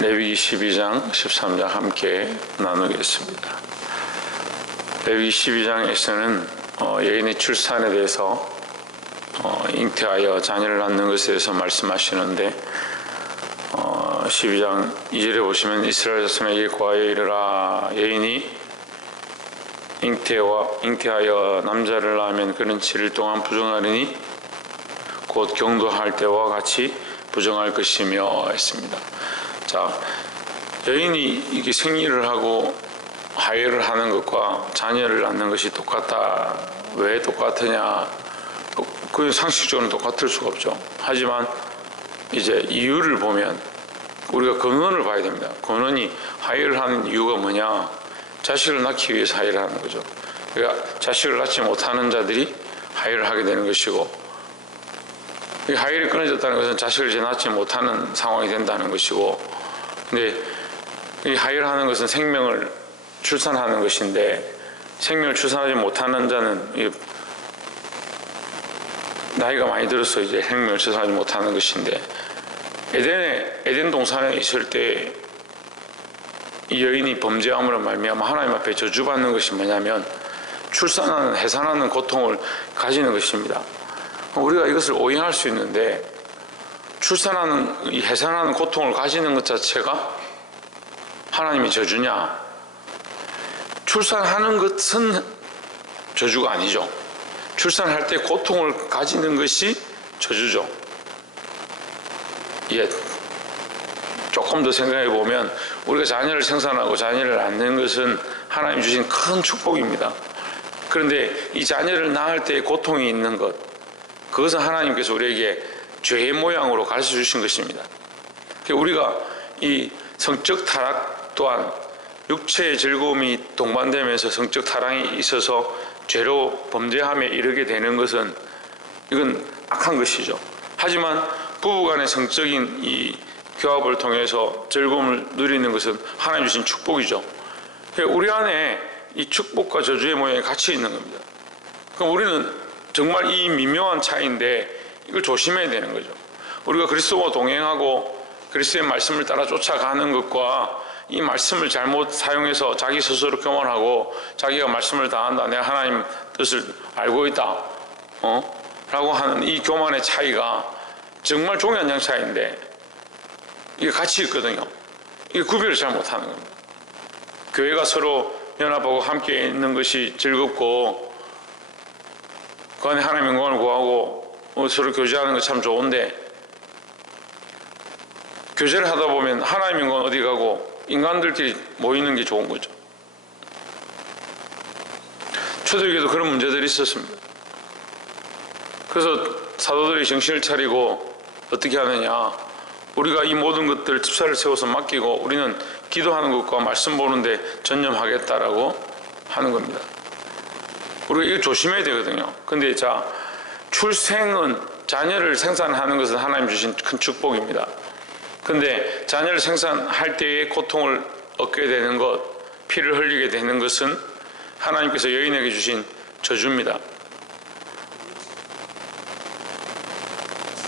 레위기 12장, 13장 함께 나누겠습니다. 레위기 12장에서는 여인의 출산에 대해서 잉태하여 자녀를 낳는 것에 대해서 말씀하시는데 12장 2절에 보시면 이스라엘 자손에게 고하여 이르라 여인이 잉태하여 남자를 낳으면 그는 7일 동안 부정하리니 곧 경도할 때와 같이 부정할 것이며 했습니다. 자, 여인이 이게 생리를 하고 하혈을 하는 것과 자녀를 낳는 것이 똑같다. 왜 똑같으냐? 그 상식적으로는 똑같을 수가 없죠. 하지만 이제 이유를 보면 우리가 근원을 봐야 됩니다. 근원이 하혈을 하는 이유가 뭐냐? 자식을 낳기 위해서 하혈을 하는 거죠. 그러니까 자식을 낳지 못하는 자들이 하혈을 하게 되는 것이고, 하혈이 끊어졌다는 것은 자식을 이제 낳지 못하는 상황이 된다는 것이고, 근데 이 하혈하는 것은 생명을 출산하는 것인데, 생명을 출산하지 못하는 자는 나이가 많이 들어서 이제 생명을 출산하지 못하는 것인데, 에덴 동산에 있을 때 이 여인이 범죄함으로 말미암아 하나님 앞에 저주받는 것이 뭐냐면 출산하는, 해산하는 고통을 가지는 것입니다. 우리가 이것을 오해할 수 있는데, 출산하는, 이 해산하는 고통을 가지는 것 자체가 하나님의 저주냐? 출산하는 것은 저주가 아니죠. 출산할 때 고통을 가지는 것이 저주죠. 예, 조금 더 생각해 보면 우리가 자녀를 생산하고 자녀를 낳는 것은 하나님 주신 큰 축복입니다. 그런데 이 자녀를 낳을 때 고통이 있는 것, 그것은 하나님께서 우리에게 죄의 모양으로 가르쳐 주신 것입니다. 우리가 이 성적 타락 또한 육체의 즐거움이 동반되면서 성적 타락이 있어서 죄로 범죄함에 이르게 되는 것은 이건 악한 것이죠. 하지만 부부간의 성적인 이 교합을 통해서 즐거움을 누리는 것은 하나님 주신 축복이죠. 우리 안에 이 축복과 저주의 모양이 같이 있는 겁니다. 그럼 우리는 정말 이 미묘한 차이인데 이걸 조심해야 되는 거죠. 우리가 그리스도와 동행하고 그리스도의 말씀을 따라 쫓아가는 것과 이 말씀을 잘못 사용해서 자기 스스로 교만하고 자기가 말씀을 다한다, 내가 하나님 뜻을 알고 있다 라고 하는 이 교만의 차이가 정말 종이한장 차이인데 이게 같이 있거든요. 이게 구별을 잘 못하는 겁니다. 교회가 서로 연합하고 함께 있는 것이 즐겁고 그 안에 하나님의 영광을 구하고 서로 교제하는 것 참 좋은데, 교제를 하다 보면 하나님의 영광은 어디 가고 인간들끼리 모이는 게 좋은 거죠. 초대교회도 그런 문제들이 있었습니다. 그래서 사도들이 정신을 차리고 어떻게 하느냐, 우리가 이 모든 것들 집사를 세워서 맡기고 우리는 기도하는 것과 말씀 보는데 전념하겠다라고 하는 겁니다. 우리가 이거 조심해야 되거든요. 근데 자, 출생은, 자녀를 생산하는 것은 하나님 주신 큰 축복입니다. 근데 자녀를 생산할 때의 고통을 얻게 되는 것, 피를 흘리게 되는 것은 하나님께서 여인에게 주신 저주입니다.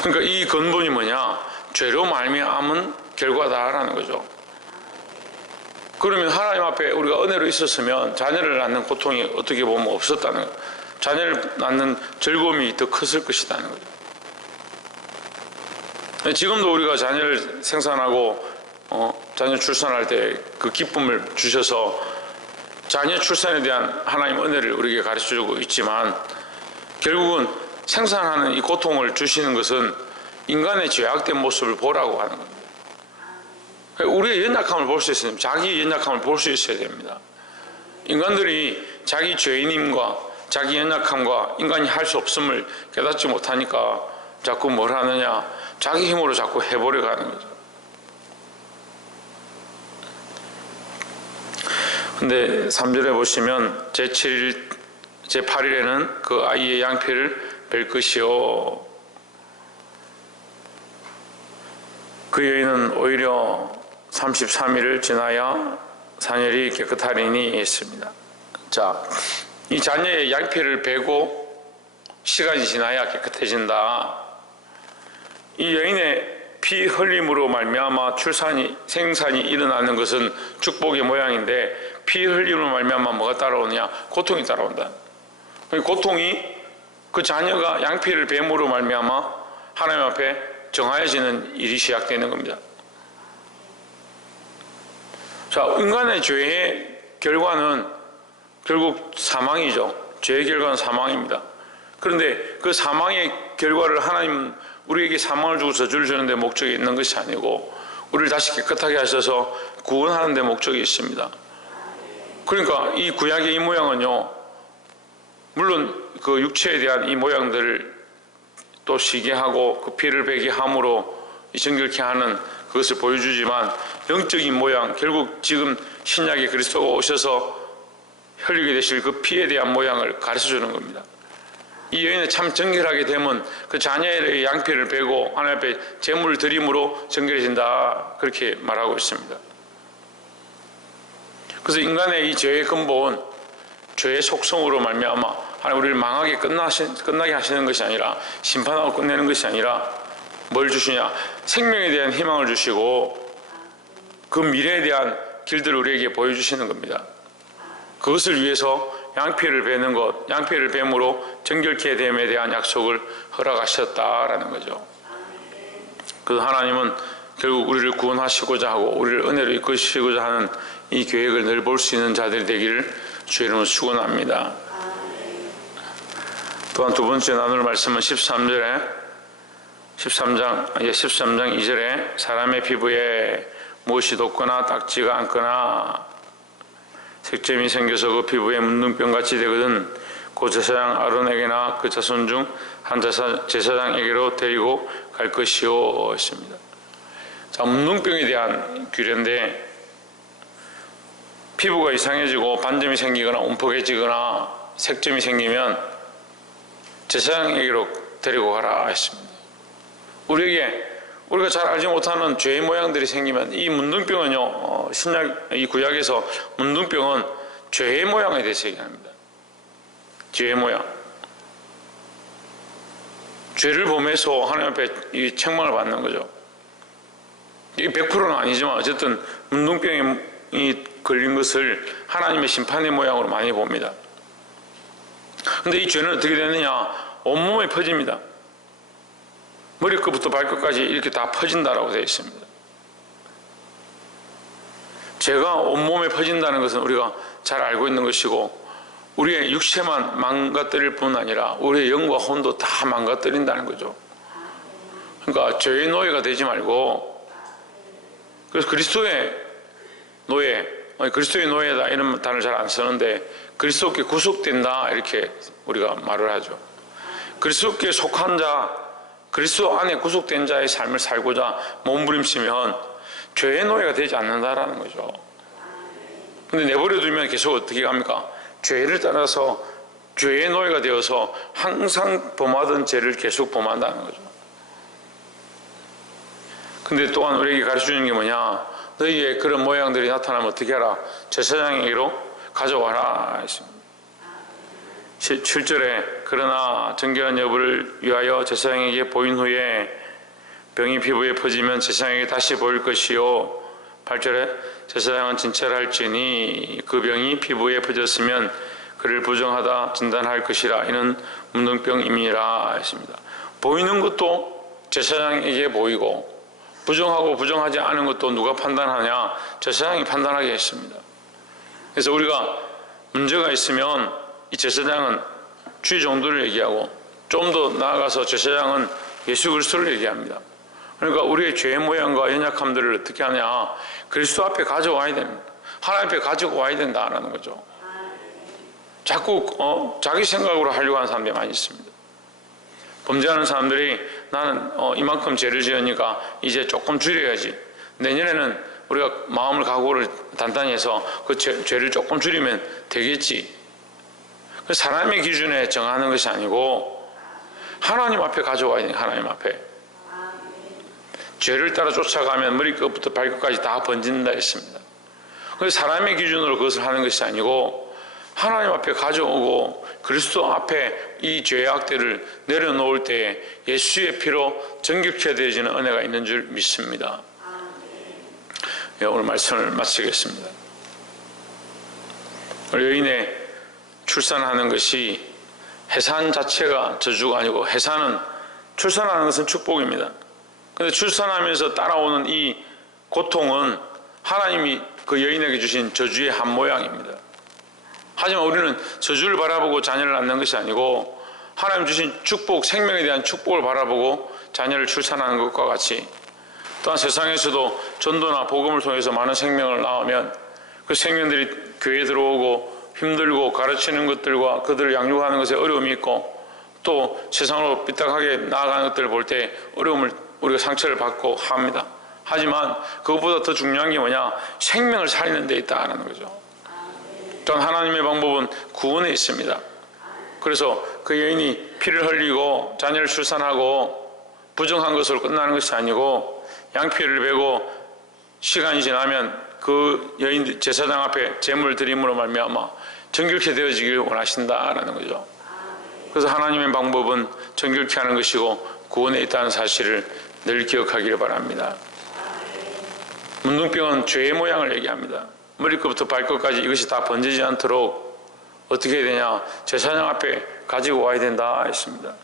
그러니까 이 근본이 뭐냐? 죄로 말미암은 결과다라는 거죠. 그러면 하나님 앞에 우리가 은혜로 있었으면 자녀를 낳는 고통이 어떻게 보면 없었다는 거예요. 자녀를 낳는 즐거움이 더 컸을 것이라는 거죠. 지금도 우리가 자녀를 생산하고 자녀 출산할 때 그 기쁨을 주셔서 자녀 출산에 대한 하나님의 은혜를 우리에게 가르쳐주고 있지만, 결국은 생산하는 이 고통을 주시는 것은 인간의 죄악된 모습을 보라고 하는 겁니다. 우리의 연약함을 볼 수 있으면 자기의 연약함을 볼 수 있어야 됩니다. 인간들이 자기 죄인임과 자기 연약함과 인간이 할 수 없음을 깨닫지 못하니까 자꾸 뭘 하느냐, 자기 힘으로 자꾸 해보려고 하는 거죠. 근데 3절에 보시면 제7일, 제8일에는 그 아이의 양피를 뺄 것이요, 그 여인은 오히려 33일을 지나야 사녀리 깨끗하리니 했습니다. 자, 이 자녀의 양피를 베고 시간이 지나야 깨끗해진다. 이 여인의 피 흘림으로 말미암아 생산이 일어나는 것은 축복의 모양인데, 피 흘림으로 말미암아 뭐가 따라오느냐? 고통이 따라온다. 고통이, 그 자녀가 양피를 뱀으로 말미암아 하나님 앞에 정하여지는 일이 시작되는 겁니다. 자, 인간의 죄의 결과는 결국 사망이죠. 죄의 결과는 사망입니다. 그런데 그 사망의 결과를 하나님 우리에게 사망을 주고 저주를 주는데 목적이 있는 것이 아니고, 우리를 다시 깨끗하게 하셔서 구원하는 데 목적이 있습니다. 그러니까 이 구약의 이 모양은요, 물론 그 육체에 대한 이 모양들을 또 쉬게 하고 그 피를 베게 함으로 정결케 하는 그것을 보여주지만, 영적인 모양, 결국 지금 신약의 그리스도가 오셔서 흘리게 되실 그 피에 대한 모양을 가르쳐주는 겁니다. 이 여인은 참 정결하게 되면 그 자녀의 양피를 베고 하나님 앞에 제물을 드림으로 정결해진다, 그렇게 말하고 있습니다. 그래서 인간의 이 죄의 근본, 죄의 속성으로 말미암아 하나님 우리를 망하게 끝나게 하시는 것이 아니라, 심판하고 끝내는 것이 아니라 뭘 주시냐? 생명에 대한 희망을 주시고 그 미래에 대한 길들을 우리에게 보여주시는 겁니다. 그것을 위해서 양피를 베는 것, 양피를 뱀으로 정결케 됨에 대한 약속을 허락하셨다라는 거죠. 그래서 하나님은 결국 우리를 구원하시고자 하고 우리를 은혜로 이끄시고자 하는 이 계획을 늘 볼 수 있는 자들이 되기를 주의 이름으로 축원합니다. 또한 두 번째 나눌 말씀은 13장 2절에 사람의 피부에 무엇이 돋거나 딱지가 않거나 색점이 생겨서 그 피부에 문둥병같이 되거든 그 제사장 아론에게나 그 자손 중 한 제사장에게로 데리고 갈 것이요 했습니다. 자, 문둥병에 대한 규례인데, 피부가 이상해지고 반점이 생기거나 움푹해지거나 색점이 생기면 제사장에게로 데리고 가라 했습니다. 우리가 잘 알지 못하는 죄의 모양들이 생기면, 이 문둥병은요, 이 구약에서 문둥병은 죄의 모양에 대해서 얘기합니다. 죄의 모양. 죄를 범해서 하나님 앞에 이 책망을 받는 거죠. 이게 100%는 아니지만 어쨌든 문둥병이 걸린 것을 하나님의 심판의 모양으로 많이 봅니다. 그런데 이 죄는 어떻게 되느냐? 온몸에 퍼집니다. 머리끝부터 발끝까지 이렇게 다 퍼진다라고 되어 있습니다. 죄가 온몸에 퍼진다는 것은 우리가 잘 알고 있는 것이고, 우리의 육체만 망가뜨릴 뿐 아니라 우리의 영과 혼도 다 망가뜨린다는 거죠. 그러니까 죄의 노예가 되지 말고, 그래서 그리스도의 노예다 이런 단어를 잘 안 쓰는데, 그리스도께 구속된다 이렇게 우리가 말을 하죠. 그리스도께 속한 자, 그리스도 안에 구속된 자의 삶을 살고자 몸부림치면 죄의 노예가 되지 않는다라는 거죠. 근데 내버려두면 계속 어떻게 합니까? 죄를 따라서 죄의 노예가 되어서 항상 범하던 죄를 계속 범한다는 거죠. 근데 또한 우리에게 가르쳐주는 게 뭐냐? 너희의 그런 모양들이 나타나면 어떻게 하라? 제사장에게로 가져와라 했습니다. 7절에 그러나 정결한 여부를 위하여 제사장에게 보인 후에 병이 피부에 퍼지면 제사장에게 다시 보일 것이요. 8절에 제사장은 진찰할지니 그 병이 피부에 퍼졌으면 그를 부정하다 진단할 것이라. 이는 문둥병임이라 했습니다. 보이는 것도 제사장에게 보이고, 부정하고 부정하지 않은 것도 누가 판단하냐? 제사장이 판단하게 했습니다. 그래서 우리가 문제가 있으면 이 제사장은 주의 정도를 얘기하고, 좀 더 나아가서 제사장은 예수 그리스도를 얘기합니다. 그러니까 우리의 죄의 모양과 연약함들을 어떻게 하냐? 그리스도 앞에 가져와야 됩니다. 하나님 앞에 가지고 와야 된다는 거죠. 자꾸 자기 생각으로 하려고 하는 사람들이 많이 있습니다. 범죄하는 사람들이 나는 이만큼 죄를 지으니까 이제 조금 줄여야지, 내년에는 우리가 마음을 각오를 단단히 해서 그 죄를 조금 줄이면 되겠지. 사람의 기준에 정하는 것이 아니고 하나님 앞에 가져와야 돼요. 하나님 앞에. 죄를 따라 쫓아가면 머리끝부터 발끝까지 다 번진다 했습니다. 그래서 사람의 기준으로 그것을 하는 것이 아니고 하나님 앞에 가져오고 그리스도 앞에 이 죄악들을 내려놓을 때 예수의 피로 정결케 되어지는 은혜가 있는 줄 믿습니다. 예, 오늘 말씀을 마치겠습니다. 여인의 출산하는 것이 해산 자체가 저주가 아니고 해산은 출산하는 것은 축복입니다. 그런데 출산하면서 따라오는 이 고통은 하나님이 그 여인에게 주신 저주의 한 모양입니다. 하지만 우리는 저주를 바라보고 자녀를 낳는 것이 아니고 하나님 주신 축복, 생명에 대한 축복을 바라보고 자녀를 출산하는 것과 같이 또한 세상에서도 전도나 복음을 통해서 많은 생명을 낳으면 그 생명들이 교회에 들어오고 힘들고 가르치는 것들과 그들을 양육하는 것에 어려움이 있고 또 세상으로 삐딱하게 나아가는 것들을 볼 때 어려움을 우리가 상처를 받고 합니다. 하지만 그것보다 더 중요한 게 뭐냐? 생명을 살리는 데 있다는 거죠. 또한 하나님의 방법은 구원에 있습니다. 그래서 그 여인이 피를 흘리고 자녀를 출산하고 부정한 것으로 끝나는 것이 아니고 양피를 베고 시간이 지나면 그 여인 제사장 앞에 제물 드림으로 말미암아 정결케 되어지길 원하신다라는 거죠. 그래서 하나님의 방법은 정결케 하는 것이고 구원에 있다는 사실을 늘 기억하기를 바랍니다. 문둥병은 죄의 모양을 얘기합니다. 머리끝부터 발끝까지 이것이 다 번지지 않도록 어떻게 해야 되냐? 제사장 앞에 가지고 와야 된다 했습니다.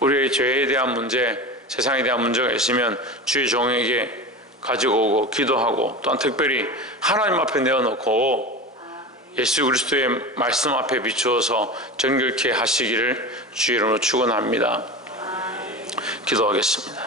우리의 죄에 대한 문제, 세상에 대한 문제가 있으면 주의 종에게 가지고 오고 기도하고 또한 특별히 하나님 앞에 내어놓고 예수 그리스도의 말씀 앞에 비추어서 정결케 하시기를 주의 이름으로 축원합니다. 기도하겠습니다.